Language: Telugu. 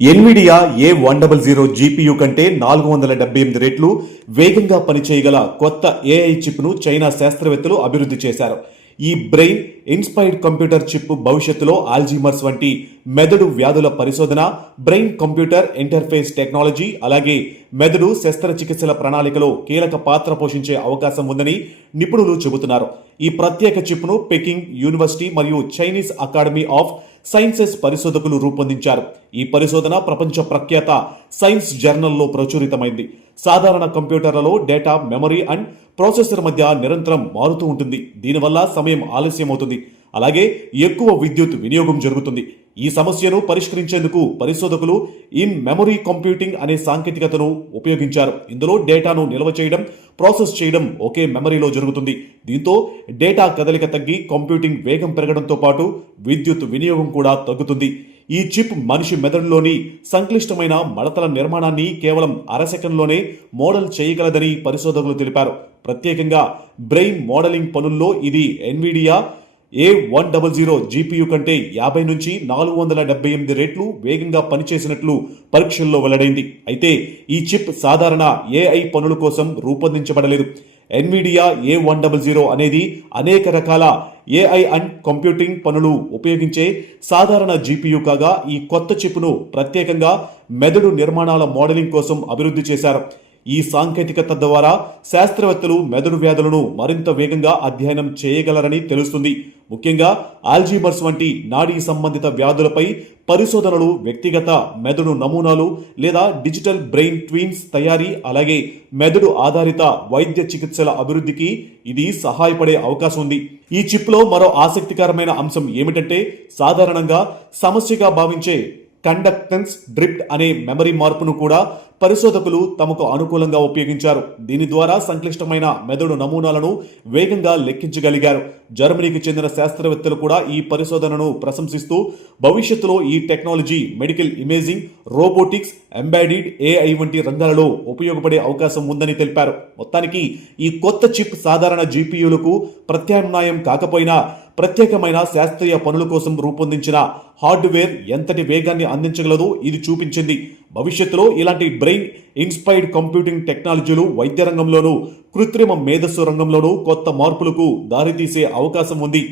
ఎన్విడియా A100 జీపీయూ కంటే 478 రెట్లు వేగంగా పనిచేయగల కొత్త ఏఐ చిప్ను చైనా శాస్త్రవేత్తలు అభివృద్ధి చేశారు. ఈ బ్రెయిన్ ఇన్స్పైర్డ్ కంప్యూటర్ చిప్ భవిష్యత్తులో ఆల్జీమర్స్ వంటి మెదడు వ్యాధుల పరిశోధన, బ్రెయిన్ కంప్యూటర్ ఇంటర్ఫేస్ టెక్నాలజీ, అలాగే మెదడు శస్త్రచికిత్సల ప్రణాళికలో కీలక పాత్ర పోషించే అవకాశం ఉందని నిపుణులు చెబుతున్నారు. ఈ ప్రత్యేక చిప్ను పెకింగ్ యూనివర్సిటీ మరియు చైనీస్ అకాడమీ ఆఫ్ సైన్సెస్ పరిశోధకులు రూపొందించారు. ఈ పరిశోధన ప్రపంచ ప్రఖ్యాత సైన్స్ జర్నల్లో ప్రచురితమైంది. సాధారణ కంప్యూటర్లలో డేటా మెమరీ అండ్ ప్రాసెసర్ మధ్య నిరంతరం మారుతూ ఉంటుంది. దీనివల్ల సమయం ఆలస్యం అవుతుంది, అలాగే ఎక్కువ విద్యుత్ వినియోగం జరుగుతుంది. ఈ సమస్యను పరిష్కరించేందుకు పరిశోధకులు ఇన్ మెమరీ కంప్యూటింగ్ అనే సాంకేతికతను ఉపయోగించారు. ఇందులో డేటాను నిల్వ చేయడం, ప్రాసెస్ చేయడం ఒకే మెమరీలో జరుగుతుంది. దీంతో డేటా కదలిక తగ్గి కంప్యూటింగ్ వేగం పెరగడంతో పాటు విద్యుత్ వినియోగం కూడా తగ్గుతుంది. ఈ చిప్ మనిషి మెదడులోని సంక్లిష్టమైన మడతల నిర్మాణాన్ని కేవలం అరసెకండ్లోనే మోడల్ చేయగలదని పరిశోధకులు తెలిపారు. ప్రత్యేకంగా బ్రెయిన్ మోడలింగ్ పనుల్లో ఇది ఎన్విడియా A100 జీపీయూ కంటే 50 నుంచి 478 రెట్లు వేగంగా పనిచేసినట్లు పరీక్షల్లో వెల్లడైంది. అయితే ఈ చిప్ సాధారణ ఏఐ పనుల కోసం రూపొందించబడలేదు. ఎన్విడియా A100 అనేది అనేక రకాల ఏఐ అండ్ కంప్యూటింగ్ పనులు ఉపయోగించే సాధారణ జీపీయూ కాగా, ఈ కొత్త చిప్ను ప్రత్యేకంగా మెదడు నిర్మాణాల మోడలింగ్ కోసం అభివృద్ధి చేశారు. ఈ సాంకేతికత ద్వారా శాస్త్రవేత్తలు మెదడు వ్యాధులను మరింత వేగంగా అధ్యయనం చేయగలరని తెలుస్తుంది. ముఖ్యంగా ఆల్జీమర్స్ వంటి నాడీ సంబంధిత వ్యాధులపై పరిశోధనలు, వ్యక్తిగత మెదడు నమూనాలు లేదా డిజిటల్ బ్రెయిన్ ట్విన్స్ తయారీ, అలాగే మెదడు ఆధారిత వైద్య చికిత్సల అభివృద్ధికి ఇది సహాయపడే అవకాశం ఉంది. ఈ చిప్లో మరో ఆసక్తికరమైన అంశం ఏమిటంటే, సాధారణంగా సమస్యగా భావించే కండక్టెన్స్ డ్రిఫ్ట్ అనే మెమరీ మార్పును కూడా పరిశోధకులు తమకు అనుకూలంగా ఉపయోగించారు. దీని ద్వారా సంక్లిష్టమైన మెదడు నమూనాలను వేగంగా లెక్కించగలిగారు. జర్మనీకి చెందిన శాస్త్రవేత్తలు కూడా ఈ పరిశోధనను ప్రశంసిస్తూ భవిష్యత్తులో ఈ technology medical imaging, robotics, embedded AI వంటి రంగాలలో ఉపయోగపడే అవకాశం ఉందని తెలిపారు. మొత్తానికి ఈ కొత్త చిప్ సాధారణ జీపీయూలకు ప్రత్యామ్నాయం కాకపోయినా ప్రత్యేకమైన శాస్త్రీయ పనుల కోసం రూపొందించిన హార్డ్వేర్ ఎంతటి వేగాన్ని అందించగలదో ఇది చూపించింది. భవిష్యత్తులో ఇలాంటి బ్రెయిన్ ఇన్స్పైర్డ్ కంప్యూటింగ్ టెక్నాలజీలు వైద్య రంగంలోనూ, కృత్రిమ మేధస్సు రంగంలోనూ కొత్త మార్పులకు దారితీసే అవకాశం ఉంది.